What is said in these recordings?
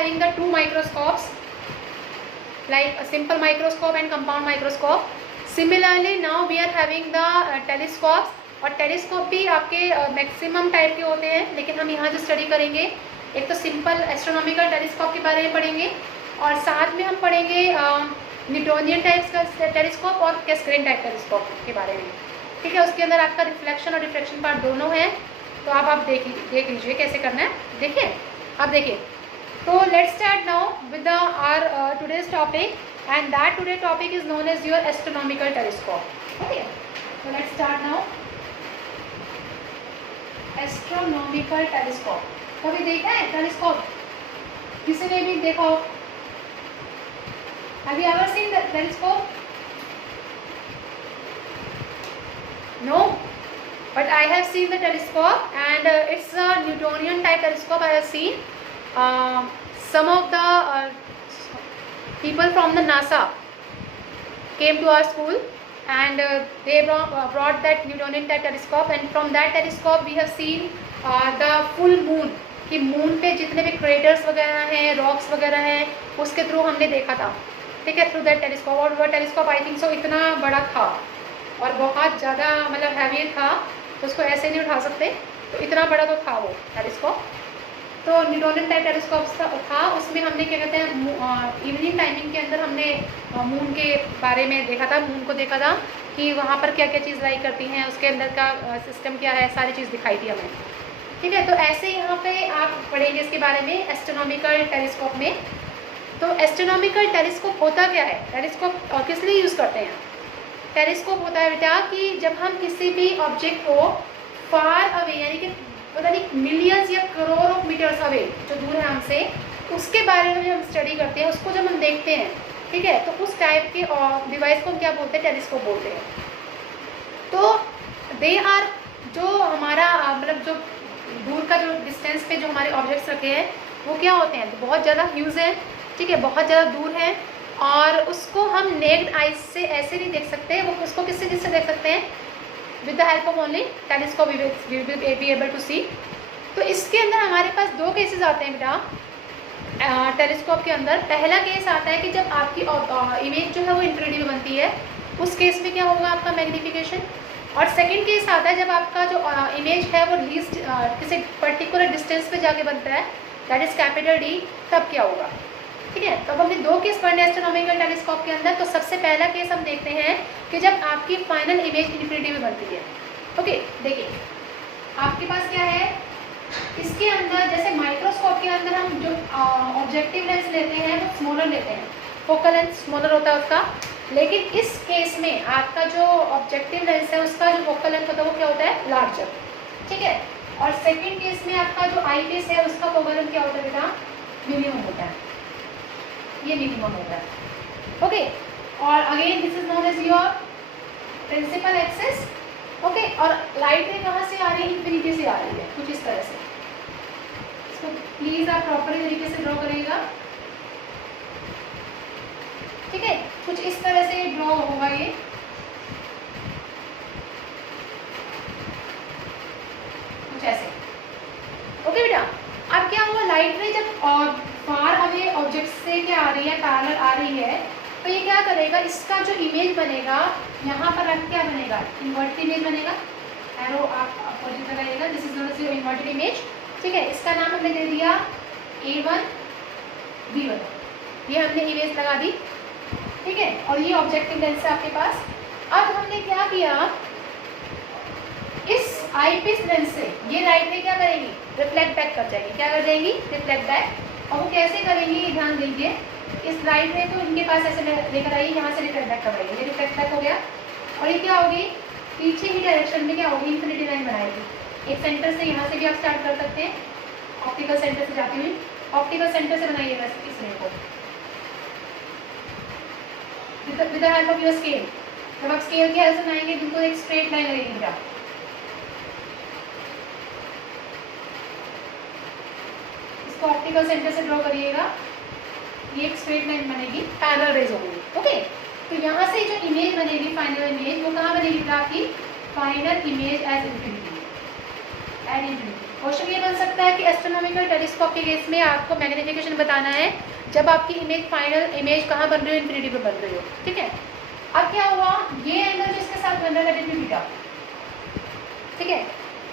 having the two microscopes, like a simple microscope and compound microscope. Similarly now we are having the telescopes, और telescope भी आपके maximum type के होते हैं, लेकिन हम यहाँ जो स्टडी करेंगे एक तो सिंपल एस्ट्रोनॉमिकल टेलीस्कोप के बारे में पढ़ेंगे, और साथ में हम पढ़ेंगे न्यूटोनियन टाइप का टेलीस्कोप और कैस्केडियन टाइप टेलीस्कोप के बारे में, ठीक है। उसके अंदर आपका रिफ्लेक्शन और डिफ्रेक्शन पार्ट दोनों है, तो आप देख लीजिए कैसे करना है। देखिए आप देखिए, तो let's start now with our today's topic, and that today topic is known as your astronomical telescope. Okay, so let's start now. Astronomical telescope, कभी देखा है टेलीस्कोप? किसी ने भी देखा हो? Have you ever seen the telescope? No, but I have seen the telescope, and it's a Newtonian type telescope. I have seen some of the people from the NASA came to our school, and they brought that Newtonian type telescope, and from that telescope we have seen the full moon, कि moon पे जितने भी craters वगैरह हैं, rocks वगैरह हैं, उसके through हमने देखा था, ठीक है, थ्रू दैट टेलीस्कोप। और वह टेलीस्कोप आई थिंक सो इतना बड़ा था और बहुत ज़्यादा मतलब हैवी था, तो उसको ऐसे नहीं उठा सकते, तो इतना बड़ा तो था वो टेलीस्कोप। तो न्यूटोनियन टाइप टेलीस्कोप था, उसमें हमने क्या कहते हैं इवनिंग टाइमिंग के अंदर हमने मून के बारे में देखा था, मून को देखा था कि वहाँ पर क्या क्या चीज़ लाई करती हैं, उसके अंदर का सिस्टम क्या है, सारी चीज़ दिखाई थी हमें, ठीक है। तो ऐसे यहाँ पे आप पढ़ेंगे इसके बारे में एस्ट्रोनॉमिकल टेलीस्कोप में। तो एस्ट्रोनॉमिकल टेलीस्कोप होता क्या है, टेलीस्कोप किस लिए यूज़ करते हैं? टेलीस्कोप होता है बेटा कि जब हम किसी भी ऑब्जेक्ट को फार अवे, यानी कि पता नहीं मिलियंस या करोड़ ऑफ मीटर्स अवे, जो दूर है हमसे, उसके बारे में हम स्टडी करते हैं, उसको जब हम देखते हैं, ठीक है, तो उस टाइप के डिवाइस को हम क्या बोलते हैं? टेलीस्कोप बोलते हैं। तो दे आर, जो हमारा मतलब जो दूर का जो डिस्टेंस पे जो हमारे ऑब्जेक्ट्स रखे हैं वो क्या होते हैं? तो बहुत ज़्यादा ह्यूज है, ठीक है, बहुत ज़्यादा दूर है, और उसको हम नेक्ड आइज से ऐसे नहीं देख सकते, वो उसको किससे देख सकते हैं? With the help of only telescope we will be able to see. तो इसके अंदर हमारे पास दो केसेस आते हैं बेटा टेलीस्कोप के अंदर। पहला केस आता है कि जब आपकी इमेज जो है वो इंक्रेडिबल बनती है, उस केस में क्या होगा? आपका मैग्नीफिकेशन। और सेकंड केस आता है जब आपका जो इमेज है वो लीस्ट किसी पर्टिकुलर डिस्टेंस पे जाके बनता है, दैट इज़ कैपिटल डी, तब क्या होगा, ठीक है। तो अब हमने दो केस पढ़ने एस्ट्रोनॉमिकल टेलीस्कोप के अंदर। तो सबसे पहला केस हम देखते हैं कि जब आपकी फाइनल इमेज इन्फिनिटी में बनती है। ओके, देखिए आपके पास क्या है, इसके अंदर जैसे माइक्रोस्कोप के अंदर हम जो ऑब्जेक्टिव लेंस लेते हैं वो स्मॉलर लेते हैं, फोकल लेंथ स्मॉलर होता है उसका, लेकिन इस केस में आपका जो ऑब्जेक्टिव लेंस है उसका जो फोकल लेंथ होता है वो क्या होता है? लार्जर, ठीक है। और सेकंड केस में आपका जो आई पीस है उसका फोकल लेंथ क्या होता है बेटा? मिनिमम होता है, ये मिनिमम होता है। ओके, और again this is known as your principal axis. Okay, और लाइट रे कहाँ से आ रही है? इंफिनिटी से आ रही है, कुछ इस तरह से। इसको प्लीज आप प्रॉपर तरीके से ड्रॉ करिएगा, ठीक है, कुछ इस तरह से ड्रॉ होगा ये, कुछ ऐसे। ओके बेटा, अब क्या हुआ? लाइट रे जब फार अवे ऑब्जेक्ट से क्या आ रही है? पैरेलल आ रही है, तो ये क्या करेगा? इसका जो इमेज बनेगा यहाँ पर रख क्या बनेगा? इन्वर्टेड इमेज बनेगा। एरो आप अपोजिट लगाइएगा, this is known as your inverted image, ठीक है। इसका नाम हमने दे दिया A1 B1, ये हमने इमेज लगा दी, ठीक है। और ये ऑब्जेक्टिव लेंस है आपके पास। अब हमने क्या किया, इस आई पीस लेंस से ये लाइट रे क्या करेगी? रिफ्लेक्ट बैक कर जाएगी। क्या कर जाएगी? Reflect back. और वो कैसे करेंगी? ये ध्यान दीजिए, इस लाइट रे को इनके पास ऐसे लेकर आइए, यहाँ से रिफ्लेक्ट बैक करवाइए, ये रिफ्लेक्ट बैक हो गया। और ये क्या होगी? पीछे की डायरेक्शन में क्या होगी? इन्फिनिटी लाइन बनाएगी। एक सेंटर से यहाँ से भी आप स्टार्ट कर सकते हैं, ऑप्टिकल सेंटर से जाती हुई, ऑप्टिकल सेंटर से बनाइएगा इस रे को with the help of your scale. जब आप स्केल की हेल्प से बनाएंगे बिल्कुल एक स्ट्रेट लाइन लगेगी आप, इसको ऑप्टिकल सेंटर से ड्रॉ करिएगा, ये एक स्ट्रेट लाइन बनेगी, पैरेलल रेज होगी। ओके, तो यहाँ से जो इमेज बनेगी फाइनल इमेज, वो कहाँ बनेगी? आपकी final image as infinity, as infinity. Question ये बन सकता है कि एस्ट्रोनॉमिकल टेलीस्कोप के केस में आपको मैग्नीफिकेशन बताना है जब आपकी इमेज फाइनल इमेज कहाँ बन रही हो, इन्फिनिटी पे बन रही हो, ठीक है। अब क्या हुआ, ये एंगल जिसके साथ बन रहा है दैट इज बीटा, ठीक है।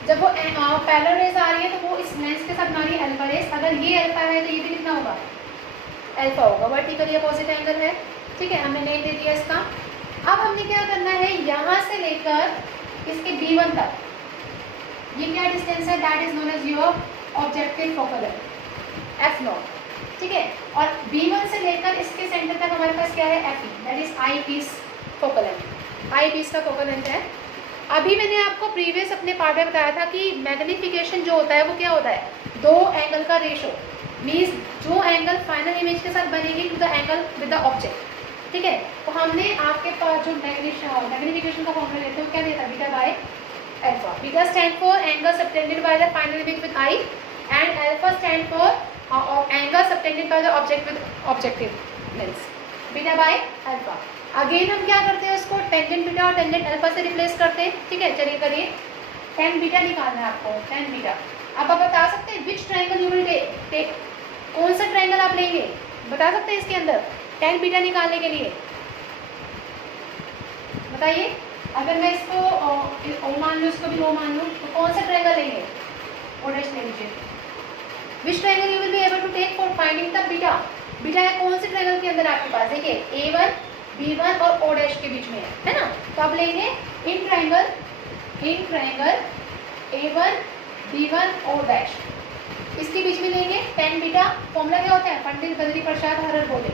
जब वो पैरेलल रेज आ रही है तो वो इस लेंस के साथ बना रही है अल्फा रेज, अगर ये अल्फा है तो ये भी कितना होगा, अल्फा होगा, वर्टिकली अपोजिट एंगल है, ठीक है। हमने नेम दे दिया इसका। अब हमने क्या करना है, यहाँ से लेकर इसके B1 तक, ये क्या डिस्टेंस है, that is known as your objective focal length F0, ठीक है। और B1 से लेकर इसके सेंटर तक हमारे पास क्या है, FE, that is eyepiece focal length, eyepiece का फोकल लेंथ है। अभी मैंने आपको प्रीवियस अपने पार्ट में बताया था कि मैग्नीफिकेशन जो होता है वो क्या होता है, दो एंगल का रेशो, मीन्स जो एंगल फाइनल इमेज के साथ बनेगी to the angle with the object, ठीक है। तो हमने आपके पास जो मैग्नीफिकेशन का फॉर्मूला लेते हैं क्या देता है, beta by alpha. Beta stand for angle subtended by the final image with I and alpha stand for angle subtended by the object with objective lens, beta by alpha. Again हम क्या करते हैं, उसको टेंजेंट बीटा और tangent alpha से replace करते हैं, ठीक है। चलिए करिए, टेन बीटा निकालना है आपको, टेन बीटा। अब आप बता सकते हैं विच ट्रायंगल यू विल टेक, कौन सा ट्रायंगल आप लेंगे, बता सकते हैं इसके अंदर टेन बीटा निकालने के लिए, बताइए। अगर मैं इसको ओ मान लूँ, इसको भी ओ मान लूँ, तो कौन सा ट्रायंगल लेंगे, ओ डैश ले लीजिए। Which triangle you will be able to take for finding the beta, beta है कौन से ट्रायंगल के अंदर आपके पास, देखिए A1 B1 और O डैश के बीच में है ना। तो आप लेंगे in triangle A1 B1 O dash, इसके बीच में लेंगे टेन बीटा। फॉर्मूला क्या होता है, पंडित बद्री प्रसाद हरर बोले,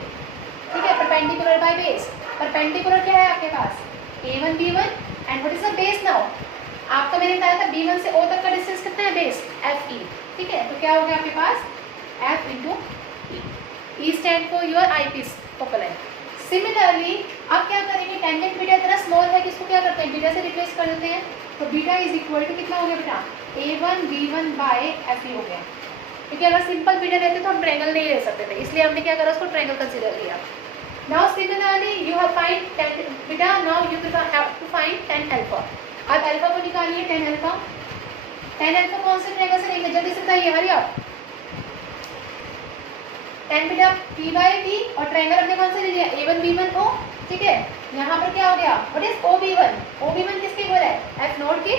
ठीक है। परपेंडिकुलर बाय बेस, परपेंडिकुलर क्या है आपके पास, A1 B1 and what is the base now, आपका मैंने बताया था B1 से O तक का डिस्टेंस कितना है, बेस FE, ठीक है। तो क्या हो गया आपके पास F into E stand for your eyepiece focal length. Similarly अब क्या करेंगे, टेंजेंट बीटा इतना स्मॉल है कि इसको क्या करते हैं, बीटा से रिप्लेस कर देते हैं। तो बीटा इज इक्वल टू कितना हो गया बेटा, A1 B1 बाय FE हो गया, क्योंकि अगर सिंपल बीटा लेते तो हम ट्रायंगल नहीं ले सकते थे, इसलिए हमने क्या करा, उसको ट्रायंगल कंसीडर किया। Now similarly you have find tan beta, now you have to find tan alpha. अब अल्फा को निकालिए, टेन अल्फा कौन से ट्रायंगल से लेंगे, जल्दी से बताइए, हरी आप। Tan beta P by P और ट्रायंगल हमने कौन से ले लिया, A1 B1 O, ठीक है। यहाँ पर क्या हो गया, व्हाट इज OB1 किसके इक्वल है, F0 के,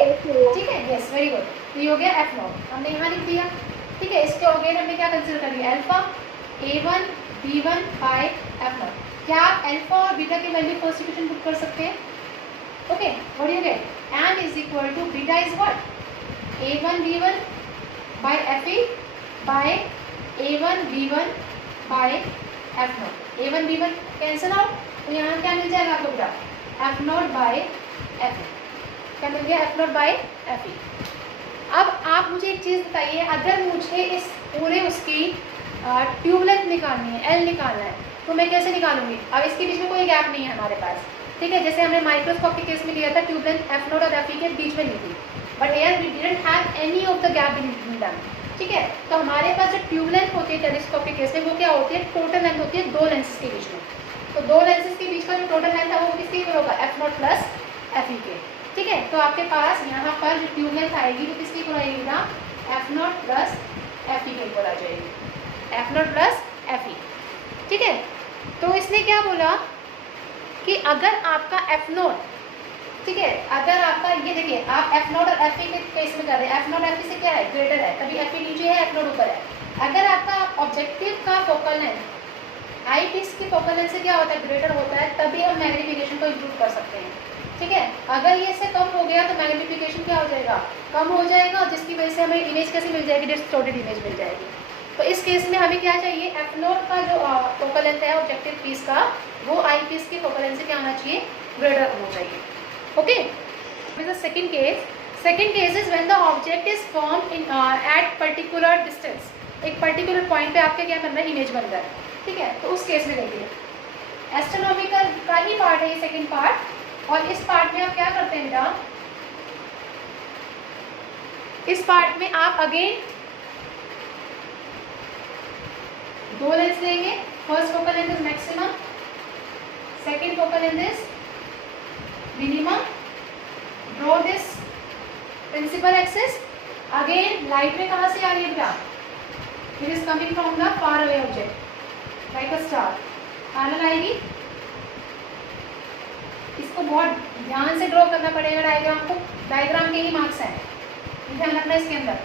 ठीक है, यस वेरी गुड, ये हो गया F0, हमने यहाँ लिख दिया, ठीक है। इसके अगेन हमने क्या कंसीडर कर लिया, alpha A1 B1 by F0। क्या आप अल्फा और बीटा की वैल्यू फर्स्ट इक्वेशन पुट कर सकते हैं, okay. What you get, M is equal to beta is what, A1 B1 by FE by A1 B1 by F0, A1 B1 cancel out, तो यहाँ क्या मिल जाएगा आपको बेटा, F0 बाय FE, क्या मिल गया, F0 बाय FE। अब आप मुझे एक चीज़ बताइए, अगर मुझे इस पूरे उसकी ट्यूब लेंथ निकालनी है, L निकालना है, तो मैं कैसे निकालूंगी। अब इसके बीच में कोई गैप नहीं है हमारे पास, ठीक है। जैसे हमने माइक्रोस्कोप के केस में लिया था, ट्यूब लेंथ F0 और FE के बीच में ली थी, but air we didn't have any of the gap between them, ठीक है। तो हमारे पास जो ट्यूब लेंथ होती है टेलीस्कोप के केस में, वो क्या होती है, टोटल लेंथ होती है दो लेंसेज के बीच में। तो दो लेंसेज के बीच का जो टोटल लेंथ है वो किसके इक्वल होगा, F0 प्लस FE के, ठीक है। तो आपके पास यहाँ पर जो ट्यूब लेंथ आएगी वो किसके इक्वल आएगी ना, F0 प्लस FE के इक्वल आ जाएगी, F0 प्लस FE, ठीक है। तो इसने क्या बोला कि अगर आपका F0, ठीक है, अगर आपका ये देखिए आप F0 और FE के केस में कर रहे हैं, F0 FE से क्या है, ग्रेटर है, तभी FE नीचे है, F0 ऊपर है। अगर आपका ऑब्जेक्टिव का फोकल लेंथ आई पीस की फोकल लेंथ से क्या होता है, ग्रेटर होता है, तभी हम मैग्नीफिकेशन को इम्प्रूव कर सकते हैं, ठीक है। अगर ये से कम हो गया तो मैग्नीफिकेशन क्या हो जाएगा, कम हो जाएगा, और जिसकी वजह से हमें इमेज कैसी मिल जाएगी, डिस्टॉर्टेड इमेज मिल जाएगी। तो इस केस में हमें क्या चाहिए, F0 का जो फोकल लेंथ है ऑब्जेक्टिव पीस का, वो आई पीस की फोकल लेंथ से क्या होना चाहिए, ग्रेटर होना चाहिए, okay. With the second case is when the object is formed in at particular distance, एक पर्टिकुलर पॉइंट पे आपका क्या करना है, इमेज बन रहा है, ठीक है। तो उस केस में देखिए, एस्ट्रोनॉमिकल का ही पार्ट है ये सेकंड पार्ट, और इस पार्ट में आप क्या करते हैं बेटा, इस पार्ट में आप अगेन दो लेंस लेंगे, first focal length is maximum, second focal length is minimum, draw this principle axis. Again light ray कहाँ से आ रही है बेटा? It is coming from the far away object like a star. Parallel आएगी। इसको बहुत ध्यान से ड्रॉ करना पड़ेगा डायग्राम को, डायग्राम के ही मार्क्स हैं, ध्यान रखना इसके अंदर।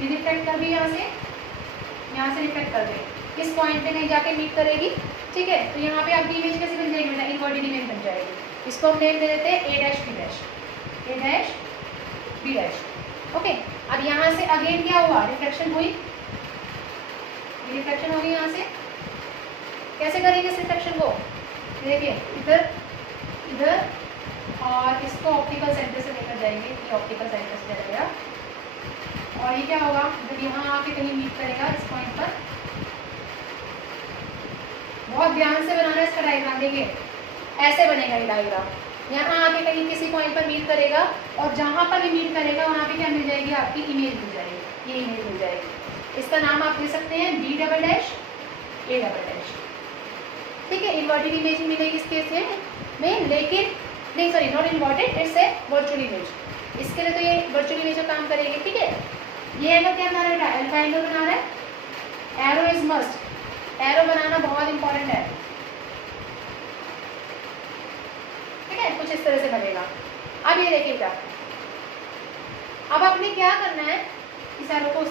ये रिफ्लेक्ट कर दी यहाँ से रिफ्लेक्ट कर दे, इस पॉइंट पे नहीं जाके मीट करेगी, ठीक है। तो यहाँ पे आपकी इमेज कैसे बन जाएगी बेटा? इनवर्टेड इमेज बन जाएगी। इसको हम नेम दे देते हैं ए डैश बी डैश, ए डैश बी डैश, ओके। अब यहाँ से अगेन क्या हुआ? रिफ्लेक्शन हुई, रिफ्लेक्शन होगी यहाँ से। कैसे करेंगे इस रिफ्लेक्शन को? देखिए इधर इधर, और इसको ऑप्टिकल सेंटर से लेकर जाएंगे, ये ऑप्टिकल सेंटर से जाएगा, और ये क्या होगा? जब यहाँ आके कहीं मीट करेगा इस पॉइंट पर, बहुत ध्यान से बनाना है इसका डायग्राम। देखिए ऐसे बनेगा ये डायग्राम, यहाँ आके कहीं किसी पॉइंट पर मीट करेगा, और जहाँ पर भी मीट करेगा वहाँ पे क्या मिल जाएगी? आपकी इमेज मिल जाएगी, ये इमेज मिल जाएगी। इसका नाम आप दे सकते हैं B double dash A double dash, ठीक है। इन्वर्टेड इमेज मिलेगी इस केस में, लेकिन नहीं sorry not inverted, it's a virtual image. इसके लिए तो ये वर्चुअल इमेज का काम करेगी, ठीक है। ये एंगल क्या बना रहा है? अल्फा एंगल बना रहा है। एरो इज मस्ट, एरो बनाना बहुत इंपॉर्टेंट है, ठीक है। कुछ इस तरह से बनेगा। अब ये देखिएगा, अब आपने क्या करना है? इस एरो को उस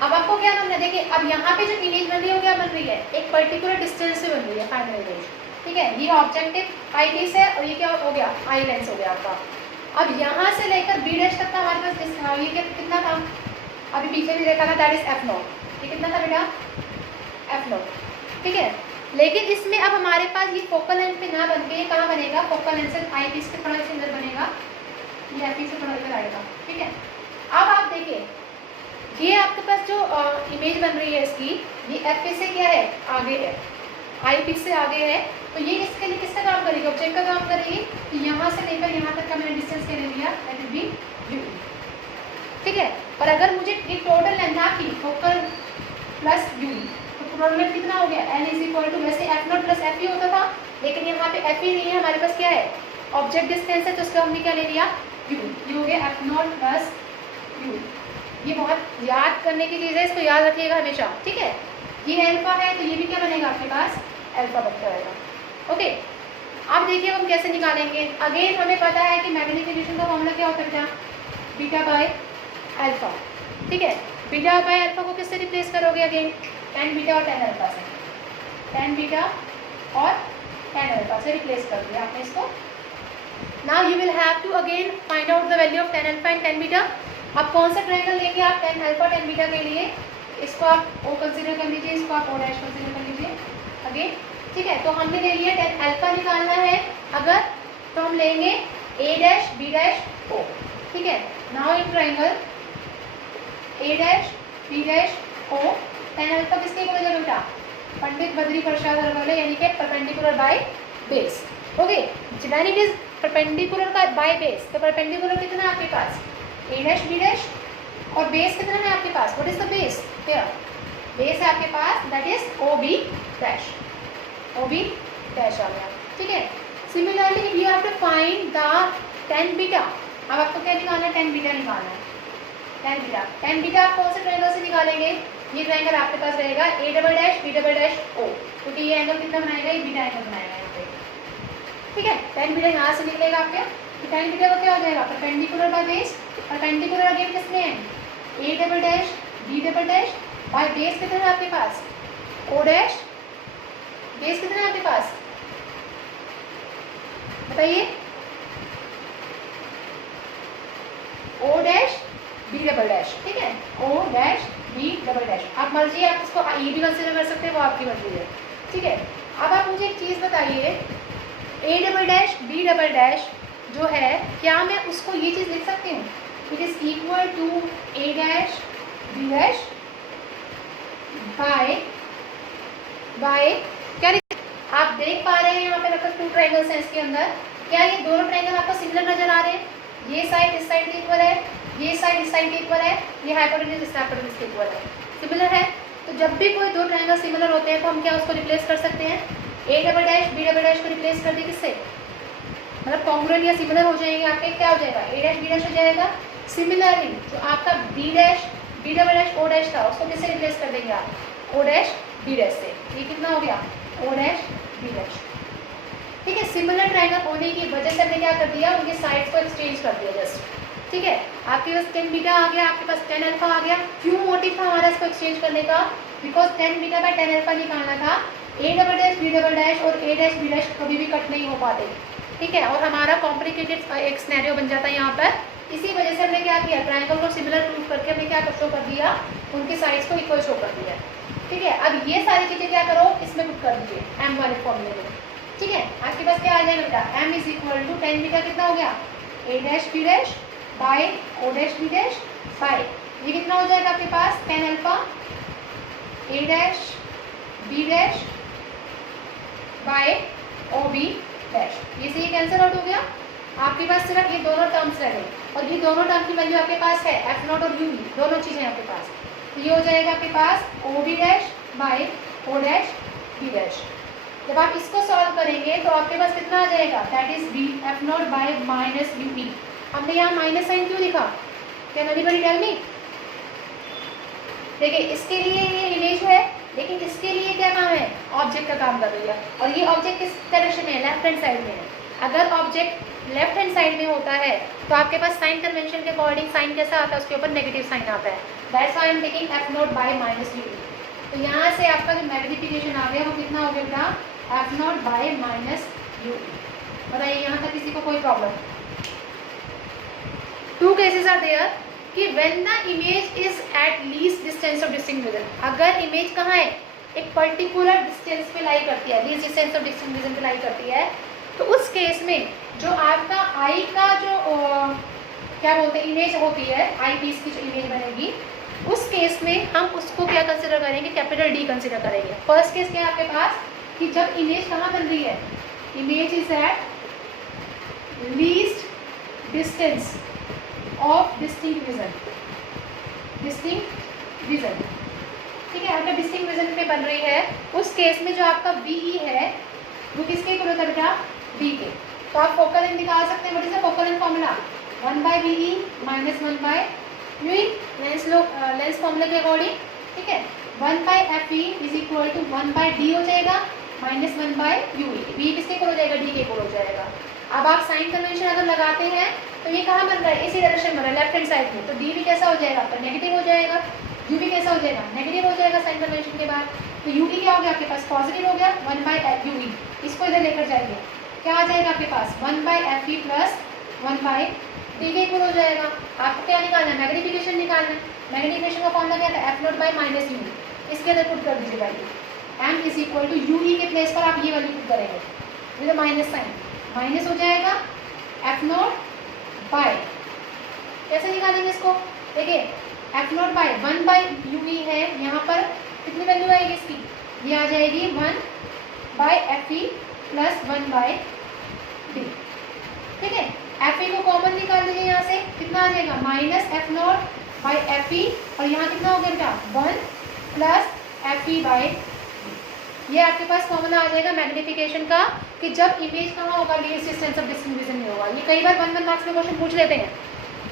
अब आपको क्या करना है? देखिए अब यहाँ पे जो इमेज बन रही है वो क्या बन रही है? एक पर्टिकुलर डिस्टेंस से बन रही है फाइनल इमेज, ठीक है। ये ऑब्जेक्टिव आई पीस है, और ये क्या हो गया? आई लेंस हो गया आपका। अब यहाँ से लेकर बी डैश तक का हमारे पास ये कितना था? अभी पीछे भी देखा था, दैट इज एफ नॉट। ये कितना था बेटा? एफ नॉट, ठीक है। लेकिन इसमें अब हमारे पास ये फोकल लेंथ पे ना बन के ये कहाँ बनेगा? फोकल लेंथ से आई पीस के थोड़ा सा अंदर बनेगा, ये आई पीस से थोड़ा इधर आएगा, ठीक है। अब आप देखिए ये आपके पास जो इमेज बन रही है इसकी, ये एफ पी से क्या है? आगे है, आई पीस से आगे है। तो ये इसके लिए किसका काम करेगी? ऑब्जेक्ट का काम करेगी। तो यहाँ से लेकर यहाँ तक का मैंने डिस्टेंस क्या ले लिया? दैट विल बी यू, ठीक है। और अगर मुझे ये टोटल लेंथ आपकी फोकल प्लस यू, तो टोटल लेंथ कितना हो गया? एल इज इक्वल टू, वैसे एफ नॉट प्लस एफ ई होता था, लेकिन यहाँ पे एफ ई नहीं है, हमारे पास क्या है? ऑब्जेक्ट डिस्टेंस है, तो उसका हमने क्या ले लिया? यू। ये हो गया एफ नॉट प्लस यू। ये बहुत याद करने की चीज़ है, इसको याद रखिएगा हमेशा, ठीक है। ये अल्फा है, तो ये भी क्या बनेगा आपके पास? अल्फा बन जाएगा, ओके। अब देखिए हम कैसे निकालेंगे। अगेन हमें पता है कि मैग्नीफिकेशन का फॉर्मूला क्या होता है बेटा? बीटा बाय अल्फा, ठीक है। बीटा बाय अल्फा को किससे रिप्लेस करोगे? अगेन टेन बीटा और टेन अल्फा से, टेन बीटा और टेन अल्फा से रिप्लेस कर दिया आपने इसको। Now you will have to again find out the value of tan alpha and tan beta. अब कौन सा ट्रायंगल लेंगे आप टेन अल्फा टेन बीटा के लिए? इसको आप ओ कंसीडर कर लीजिए, इसको आप ओ डैश कंसीडर कर लीजिए अगेन, ठीक है। तो हमने ले लिया टेन अल्फा निकालना है अगर, तो हम लेंगे A dash B dash O, ठीक है। Now in triangle A dash B dash O, tan alpha किसके इक्वल है बेटा? पंडित बद्री प्रसाद अरवले, यानी कि perpendicular by base, okay. When it is perpendicular by base, तो परपेंडिकुलर कितना है आपके पास? ए डैश बी डैश, और बेस कितना है आपके पास? What is the base? Here base है आपके पास, that is O B dash, O B dash आ गया, ठीक है। Similarly you have to find the tan beta. अब आपको क्या निकालना है? टेन बीटा निकालना है, टेन बीटा। टेन बीटा आप कौन से ट्रायंगल से निकालेंगे? ये ट्रायंगल आपके पास रहेगा A double dash B double dash O, क्योंकि ये एंगल कितना बनाएगा? ये बीटा एंगल बनाएगा यहाँ पे, ठीक है। टेन बीटा यहाँ से निकलेगा आपके, तो टेन बीटा का क्या हो जाएगा? Perpendicular by base. Perpendicular again किसमें है? A double dash B double dash by base कितना है आपके पास? O dash. बेस कितना है आपके पास? बताइए। O dash B double dash, ठीक है। O dash B double dash, आप मर्जी आप इसको ये भी कंसिडर कर सकते हैं, वो आपकी मर्जी है, ठीक है। अब आप मुझे एक चीज़ बताइए, A double dash B double dash जो है, क्या मैं उसको ये चीज़ लिख सकती हूँ? It is equal to A dash B dash by क्या आप देख पा रहे हैं यहाँ पे लगभग टू ट्रायंगल्स हैं इसके अंदर। क्या ये दोनों ट्रायंगल आपको सिमिलर नजर आ रहे हैं? ये साइड इस साइड के इक्वल है, ये साइड इस साइड के इक्वल है, ये हाइपोटेन्यूज इस हाइपोटेन्यूज के इक्वल है, सिमिलर है। तो जब भी कोई दो ट्रायंगल सिमिलर होते हैं तो हम क्या उसको रिप्लेस कर सकते हैं? A double dash B double dash को रिप्लेस कर दी किससे? मतलब कॉन्ग्रुएंट या सिमिलर हो जाएंगे आपके, क्या हो जाएगा ए डैश बी डैश हो जाएगा। सिमिलरली जो आपका B dash B double dash O dash था उसको किससे रिप्लेस कर देंगे आप ओ डैश बी डैश से। ये कितना हो गया ओ डैश बी डैश। ठीक है, सिमिलर ट्रायंगल होने की वजह से हमने क्या कर दिया उनकी साइड्स को एक्सचेंज कर दिया जस्ट। ठीक है, आपके पास टेन बीटा आ गया, आपके पास टेन अल्फा आ गया। क्यों मोटिव था हमारा इसको एक्सचेंज करने का, because tan beta by tan alpha निकालना था। A double dash B double dash और ए डैश बी डैश कभी भी कट नहीं हो पाते। ठीक है, और हमारा कॉम्प्लिकेटेड एक सिनेरियो बन जाता है यहाँ पर। इसी वजह से हमने क्या किया ट्रायंगल को सिमिलर प्रूव करके हमने क्या शो कर दिया उनकी साइड्स को इक्वल शो कर दिया। ठीक है, अब ये सारी चीज़ें क्या करो इसमें पुट कर दीजिए एम वाले फॉर्मूले में। ठीक है, आपके पास क्या आ जाएगा बेटा M is equal to tan beta कितना हो गया A dash B dash by O dash B dash by ये कितना हो जाएगा आपके पास tan alpha A dash B dash by O B dash. ये से ये कैंसिल आउट हो गया, आपके पास सिर्फ ये दोनों टर्म्स रह गए और ये दोनों टर्म की वैल्यू आपके पास है एफ नॉट और यू दोनों चीज़ें आपके पास। तो ये हो जाएगा आपके पास O B dash by O dash B dash. जब आप इसको सॉल्व करेंगे तो आपके पास कितना आ जाएगा that is be F naught by minus U E. हमने यहाँ माइनस साइन क्यों लिखा, कैन एनीबॉडी टेल मी। देखिए इसके लिए ये इमेज है लेकिन इसके लिए क्या काम है ऑब्जेक्ट का काम कर रही है और ये ऑब्जेक्ट किस डायरेक्शन में है लेफ्ट हैंड साइड में है। अगर ऑब्जेक्ट लेफ्ट हैंड साइड में होता है तो आपके पास साइन कन्वेंशन के अकॉर्डिंग साइन कैसा आता है उसके ऊपर नेगेटिव साइन आता है। That's why I am taking F naught by minus you. तो यहाँ से आपका जो मैग्निफिकेशन आ गया वो कितना हो गया बेटा F naught by minus U. बताइए यहाँ तक किसी को कोई problem. Two cases are there कि when the image is at least distance of distinct vision. अगर इमेज कहाँ है एक पर्टिकुलर डिस्टेंस पे लाई करती है least distance of distinct vision पे लाई करती है तो उस केस में जो आपका आई का जो क्या बोलते हैं इमेज होती है आई पीस की जो इमेज बनेगी उस केस में हम उसको क्या कंसिडर करेंगे कैपिटल डी कंसिडर करेंगे। फर्स्ट केस क्या है आपके पास कि जब इमेज कहाँ बन रही है image is at least distance of distinct vision. Distinct vision ठीक है, अगर डिस्टिंक्ट विजन पे बन रही है उस केस में जो आपका बीई है वो किसके इक्वल होता है बेटा बी के। तो आप फोकल लेंथ निकाल सकते हैं। What is the focal length formula 1 by BE minus 1 by UE lens formula के अकॉर्डिंग। ठीक है, 1 by F E is equal to 1 by D हो जाएगा माइनस 1 बाय यूई। बी किसके इक्वल हो जाएगा डी के इक्वल हो जाएगा। अब आप साइन कन्वेंशन अगर लगाते हैं तो ये कहाँ बन रहा है इसी डायरेक्शन बन रहा है लेफ्ट हैंड साइड में। तो डी भी कैसा हो जाएगा आपका नेगेटिव हो जाएगा, यू भी कैसा हो जाएगा नेगेटिव हो जाएगा साइन कन्वेंशन के बाद। तो यू क्या हो गया आपके पास पॉजिटिव हो गया 1 बाय एफ यू ई। इसको इधर लेकर जाएंगे क्या आ जाएगा आपके पास 1 by F E plus 1 by D के इक्वल हो जाएगा। आपको क्या निकालना है मैग्निफिकेशन निकालना है। मैग्निफिकेशन का फॉर्मूला क्या था F naught by minus U. इसके अंदर पुट कर दीजिए value M is equal to U E के प्लेस पर आप ये वैल्यू पुट करेंगे विद माइनस साइन माइनस हो जाएगा एफ नॉट बाय कैसे निकालेंगे इसको देखिए F naught by 1 by U E है यहाँ पर कितनी वैल्यू आएगी इसकी ये आ जाएगी 1 by F E plus 1 by D. ठीक है, एफ ई को कॉमन निकाल लीजिए यहाँ से कितना आ जाएगा minus F naught by F E और यहाँ कितना हो गया बेटा 1 plus F E by D. ये आपके पास फॉर्मूला आ जाएगा मैग्निफिकेशन का कि जब इमेज कहाँ होगा least distance of distinct vision में होगा। ये कई बार 1 मार्क्स में क्वेश्चन पूछ लेते हैं।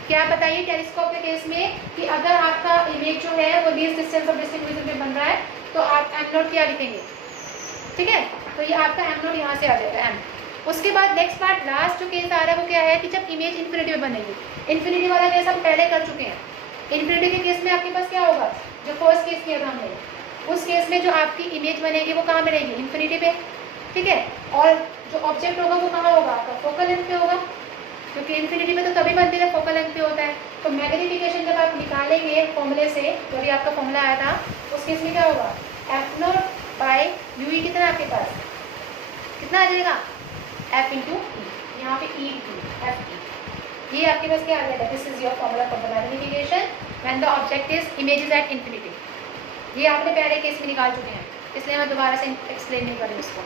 क्या बताइए टेलीस्कोप के केस में कि अगर आपका इमेज जो है वो least distance of distinct vision में बन रहा है तो आप एम नॉट क्या लिखेंगे। ठीक है, तो ये आपका एम नॉट यहाँ से आ जाएगा एम। उसके बाद नेक्स्ट पार्ट लास्ट जो केस आ रहा है वो क्या है कि जब इमेज इन्फिनिटी में बनेगी। इन्फिनिटी वाला केस हम पहले कर चुके हैं। इन्फिनिटी के केस में आपके पास क्या होगा जो फर्स्ट केस किया था हमने उस केस में जो आपकी इमेज बनेगी वो कहाँ बनेगी इन्फिनिटी पे। ठीक है, और जो ऑब्जेक्ट होगा वो कहाँ होगा आपका फोकल लेंथ पे होगा क्योंकि इन्फिनिटी में तो तभी बनती है फोकल लेंथ पे होता है। तो मैग्निफिकेशन जब आप निकालेंगे फॉर्मूले से जो भी आपका फॉर्मूला आया था उस केस में क्या होगा F naught by U E कितना आपके पास कितना आ जाएगा एफ इंटू ई यहाँ पे ई एफ ई। ये आपके पास क्या आ जाएगा this is your formula for the magnification when the object is image is at infinity. ये आपने पहले केस में निकाल चुके हैं इसलिए मैं दोबारा से एक्सप्लेन नहीं करूँगी इसको।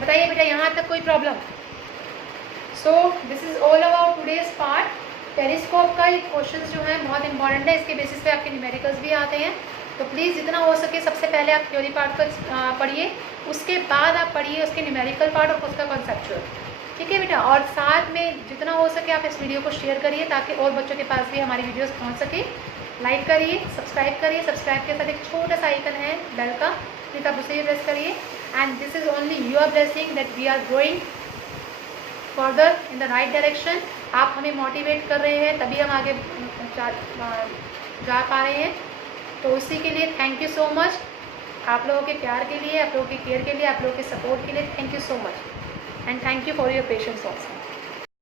बताइए बेटा यहाँ तक कोई problem. So this is all about today's part. Telescope का ये क्वेश्चन जो है बहुत इंपॉर्टेंट है, इसके बेसिस पे आपके न्यूमेरिकल्स भी आते हैं। तो प्लीज़ जितना हो सके सबसे पहले आप थ्योरी पार्ट को पढ़िए, उसके बाद आप पढ़िए उसके न्यूमेरिकल पार्ट और उसका कॉन्सेप्चुअल। ठीक है बेटा। और साथ में जितना हो सके आप इस वीडियो को शेयर करिए ताकि और बच्चों के पास भी हमारी वीडियोस पहुंच सके। लाइक करिए, सब्सक्राइब करिए, सब्सक्राइब के साथ एक छोटा सा आइकन है बेल का, प्लीज़ आप उसे भी प्रेस करिए। And this is only your blessing that we are going further in the right direction. आप हमें मोटिवेट कर रहे हैं तभी हम आगे जा पा रहे हैं। तो उसी के लिए थैंक यू सो मच। आप लोगों के प्यार के लिए, आप लोगों के केयर के लिए, आप लोगों के सपोर्ट के लिए thank you so much and thank you for your patience also.